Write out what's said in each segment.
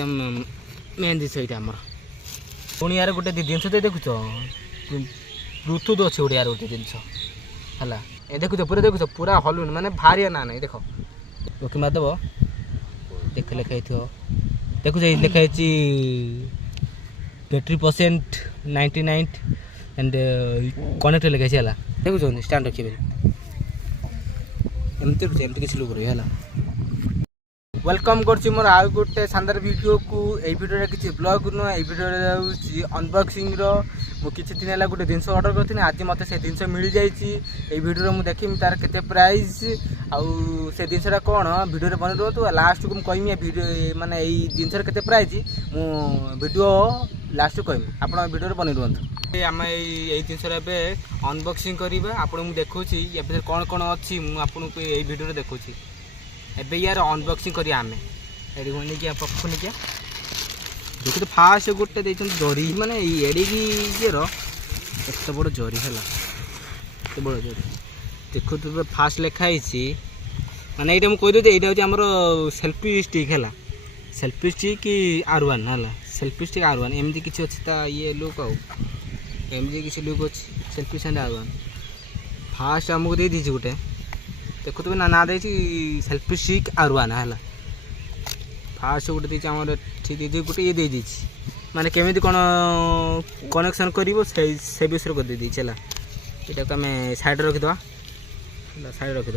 Main जिस यहाँ आमर पुणी यार गोटे जिनस तो देखुच ब्लूटूथ अच्छे गोटे यार गोटे जिनस है ये देखुच पूरा हलुन माने भारी ना नहीं देख ओके मारदेव देख लिखाई देखुच लिखाई बैटरी परसेंट 99 एंड कनेक्ट लिखाई है देखुच स्टैंड रखिए एमती किसी लोग है वेलकम कर मोर आउ गोटे शानदार वीडियो को ये वीडियो किसी ब्लॉग नुह ये वीडियो अनबॉक्सिंग मु किसी दिन है गोटे जिनस ऑर्डर करती आज मत से जिनस मिल जाए वीडियो मुझे देखी तार केते प्राइस आउ से जिनसा कौन वीडियो बन रुहतु लास्ट को कहमी वीडियो माने जिनसर केते प्राइस मु वीडियो लास्ट को कहमी आप वीडियो बन रुहतु आम ये जिनसर अनबॉक्सिंग करवा आपको देखुची ये कौन कौन अच्छी मुझे ये वीडियो देखुची एबे यार अनबॉक्सिंग करिया आमे एडी कोनी क्या पक्कु नहीं क्या देखो तो फास्ट गोटे देचन जरी माने एडी की ये रो एत बड़ जरी हला एत बड़ जरी देखो तो फास्ट लिखाई छी माने एटा म कहि दे एटा होची हमर सेल्फी स्टिक हला सेल्फी स्टिक R1 हला सेल्फी स्टिक R1 एमदी किछि अछि ता ये लुक आउ एमदी किछि लुक अछि सेल्फी स्टैंड R1 फास्ट हमको दे दीछि गोटे देखो तो ना दे सेल्फी स्टिक R1 है फास्ट गोटे देती आम ठीक गोटे ये दे माने केमी कौन कनेक्शन कर से विषय कर दे है यहाँ को आम साइड रखीद साइड रखीद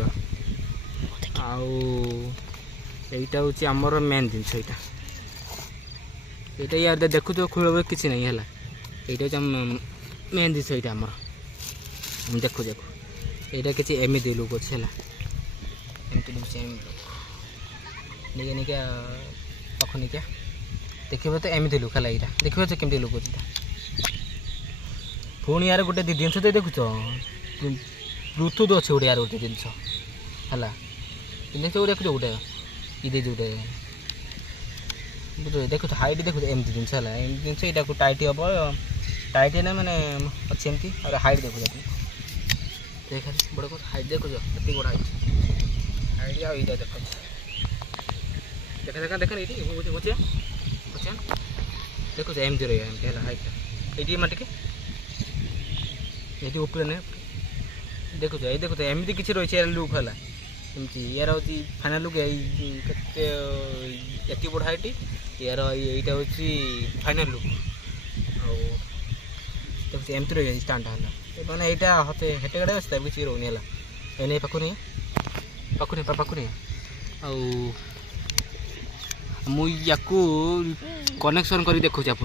आईटा हूँ आमर मेन जिनस यहाँ यार देखु तो खोल किसी नहीं है यहाँ हूँ मेन जिनस यहाँ आमर देखो देखो यहाँ किसी एमती लुक अच्छे है एमती लुक निके निके पख निके देखिए तो एमती लुक है यहाँ देखिए तो केमती लुक पुणी यार गोटे जिनस तो देखुच ब्लूटूथ अच्छे गोटे यार गोटे जिनस है जिनस देखुच गोटे ये गोटे बुझे देखो तो हाइट देखो एमती जिनस है जिनस यहाँ टाइट हम टाइट है ना मैंने अच्छे एमती और हाइट देखो देख बड़ हाइट देखो ये बड़ हाइट आई देखो देखा देखा देखा ये बुझे देखो एमती रही है हाइट ये माटिके ये ऊपर ने देखो ये देखो तो एमती किसी रही है लुक है एमती यार हूँ फाइनाल लुक ये बड़ हाइट यार यहाँ हूँ फाइनाल लुक देखो एमती रही है स्टैंड है मैंने यहाँ हते हेटे गाड़े अच्छे किसी रोनी है एने पाखुनी पाखुनी मुझे कनेक्शन कर देखो आप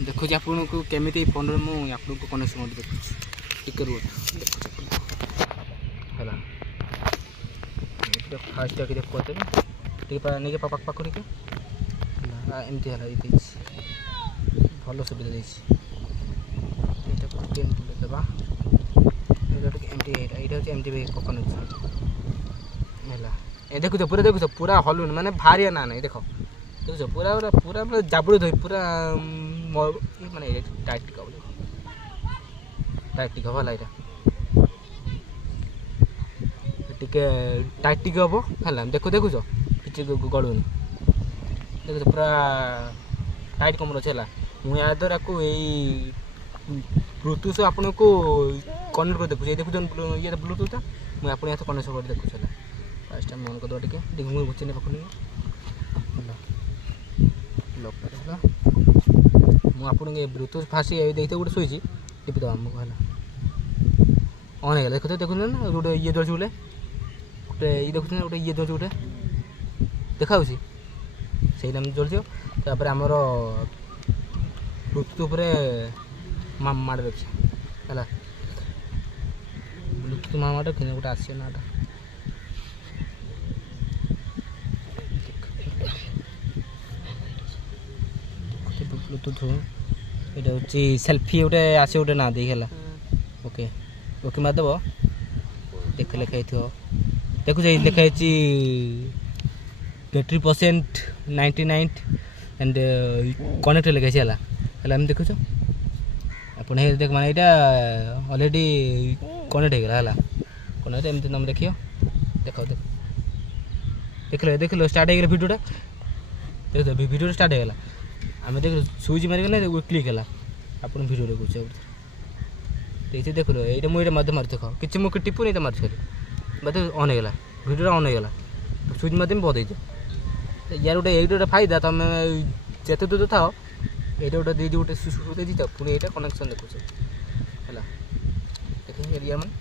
देखो आपन को केमी फोन में आपको कनेक्शन कर देखो है फास्ट देखते नहीं पाखुरी के एमती है भल सुविधा देवा एमटी यहाँ एमटी कनेक्शन है देखो देखो पूरा हलुन माने भारी ना नहीं देख देखो पूरा पूरा मतलब जाबुड़ी धोई पूरा माने टाइट टिका भला यहाँ टिके टाइट टिके हम है देखो देखुच कि गलुनि देखो पूरा टाइट कमर अच्छे है मुझे या द्वारा को यही ब्लूटूथ आपन को कनेक्ट कर देखुचे देखुन ये ब्लूटूथ मुझे आप यहाँ कनेक्शन कर देखुचे फास्ट टाइम मन करदे टे मुझे बुझे पाखुनी लक मुझे ब्लूटूथ फास्ट ये देखते गोटे शुई टीपी दवा आमको है ऑन है देखते देखुन ना गोटे ये जलुचे गोटे गोटे ये देखुन गोटे ये जलुचे गोटे देखा से जलुचे आमर ब्लूटूथ माड़ रखी है ब्लूटूथ माड़ कि गोटे आस नाटा ब्लूटूथ ये हूँ सेल्फी गोटे आस गोटे ना दे ओके ओके मारदेव देख लिखाई देखो लिखाई बैटरी परसेंट 99 एंड कनेक्ट लिखाई है देखुच आप देख माने यहाँ अलरेडी कनेक्ट होगा है कनेक्ट एमती तुम देखियो देख देख ଦେଖିଲ ଷ୍ଟାର୍ଟ ହେଇଗଲା ଭିଡ଼ିଓଟା ଦେଖ ଭିଡ଼ିଓଟା ଷ୍ଟାର୍ଟ ହେଇଗଲା ଆମେ ଦେଖିଲୁ ସୁଇଚ୍ ମାରିଗଲା କ୍ଲିକ୍ ହେଲା ଆପଣ ଭିଡ଼ିଓ ଦେଖୁଛି ଏଇଠି ଦେଖିଲୁ ଏଇଟା ମୁଁ ଏଇଟା ମଧ୍ୟ ମାରି ଦେଖ କିଛି ମୁଁ ଟିପୁନି ଏଇଟା ମାରି ସାରି ବୋଧେ ଅନ୍ ହେଇଗଲା ଭିଡ଼ିଓଟା ଅନ୍ ହେଇଗଲା ସୁଇଚ୍ ମାଧ୍ୟମ ବନ୍ଦ ହେଇଯିବ ୟାର ଗୋଟେ ଏଇଟା ଗୋଟେ ଫାଇଦା ତୁମେ ଯେତେ ଦୂର ଥାଅ ଏଇଟା ଗୋଟେ ଦେଇଛି ଗୋଟେ ଦେଇଛି ପୁଣି ଏଇଟା କନେକ୍ସନ୍ ଦେଖୁଛ ହେଲା ଦେଖ ଏରିଆ ମାନେ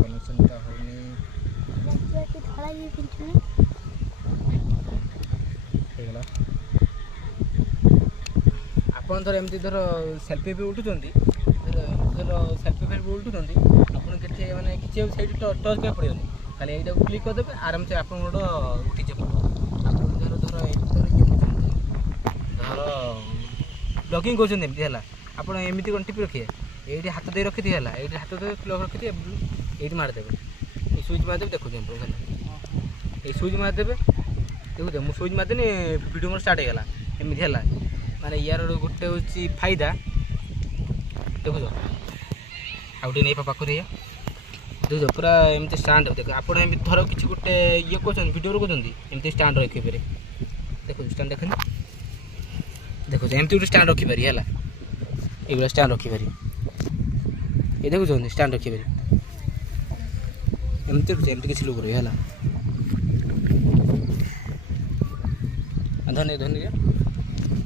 କନେକ୍ସନ୍ଟା ହେଉନି ହେଇଗଲା ଆପଣ ଧର ଏମିତି ଧର ସେଲ୍ଫି ବି ଉଠୁଛନ୍ତି ଧର ସେଲ୍ଫି ବି ଉଠୁଛନ୍ତି ଆପଣ କିଛି ମାନେ କିଛି ସେଇଠି ଟଚ୍ କରିବାକୁ ପଡ଼ିବନି ଖାଲି ଏଇଟାକୁ କ୍ଲିକ୍ କରିଦେବେ ଆରାମସେ ଆପଣଙ୍କର ଉଠିଯିବ ଆପଣ ଧର ଏଇଠି ଧର ଇଏ କରୁଛନ୍ତି ଧର ବ୍ଲଗିଂ କରୁଛନ୍ତି ଏମିତି ହେଲା ଆପଣ ଏମିତି କ'ଣ ଟିପି ରଖିବେ ଏଇଠି ହାତ ଦେଇ ରଖିଥିବେ ହେଲା ଏଇଠି ହାତ ଦେଇ ରଖିଥିବେ ଏଇଠି ମାରିଦେବେ ଏଇ ସୁଇଚ୍ ମାରିଦେବେ ଦେଖୁଛନ୍ତି ଆପଣ ହେଲା ଏଇ ସୁଇଚ୍ ମାରିଦେବେ ଦେଖୁଛ ମୁଁ ସୁଇଚ୍ ମାରିଦେନି ଭିଡ଼ିଓ ମୋର ଷ୍ଟାର୍ଟ ହେଇଗଲା ଏମିତି ହେଲା ମାନେ ୟାର ଗୋଟେ ହେଉଛି ଫାଇଦା ଦେଖୁଛ ଆଉ ଟିକେ ନେଇ ପାଖରେ ଦେଖୁଛ ପୁରା ଏମିତି ଷ୍ଟାଣ୍ଡ ଦେଖ ଆପଣ ଏମିତି ଧର କିଛି ଗୋଟେ ଇଏ କରୁଛନ୍ତି ଭିଡ଼ିଓ କରୁଛନ୍ତି ଏମିତି ଷ୍ଟାଣ୍ଡ ରଖିପାରିବେ ଦେଖୁଛ ଷ୍ଟାଣ୍ଡ ଦେଖନ୍ତୁ ଦେଖୁଛ ଏମିତି ଗୋଟେ ଷ୍ଟାଣ୍ଡ ରଖିପାରିବେ ହେଲା ଏଇଭଳିଆ ଷ୍ଟାଣ୍ଡ ରଖିପାରିବେ ଏ ଦେଖୁଛନ୍ତି ଷ୍ଟାଣ୍ଡ ରଖିପାରିବେ ଏମିତି ଏମିତି କିଛି ଲୋକ ରହିବେ ହେଲା ଧନୀ ଧନୀ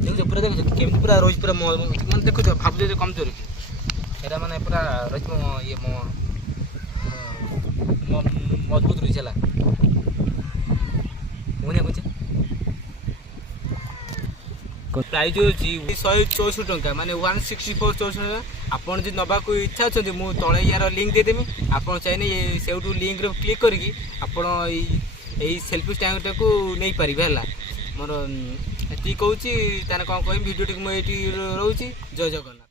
ଦେଖୁଛ ପୁରା ଦେଖୁଛ କେମିତି ପୁରା ରହିଛି ପୁରା ମାନେ ଦେଖୁଛ ଭାବୁଛ କମଜୋର ଏଇଟା ମାନେ ପୁରା ରହିଛି ଇଏ ମଜବୁତ ରହିଛି ହେଲା ମୁଁ ବୁଝେ ପ୍ରାଇସ୍ ହେଉଛି 164 ଟଙ୍କା ମାନେ 164 ଟଙ୍କା ଆପଣ ଯଦି ନେବାକୁ ଇଚ୍ଛା ଅଛନ୍ତି ମୁଁ ତଳେ ୟାର ଲିଙ୍କ୍ ଦେଇଦେବି ଆପଣ ଚାହିଁଲେ ସେଇଠୁ ଲିଙ୍କ୍ରେ କ୍ଲିକ୍ କରିକି ଆପଣ ଏଇ ସେଲ୍ଫି ଷ୍ଟାଣ୍ଡଟାକୁ ନେଇପାରିବେ ହେଲା ମୋର ଏତିକି କହୁଛି ତାହେଲେ କ'ଣ କହିବି ଭିଡ଼ିଓଟିକୁ ମୁଁ ଏଇଠି ରହୁଛି ଜୟ ଜଗନ୍ନାଥ।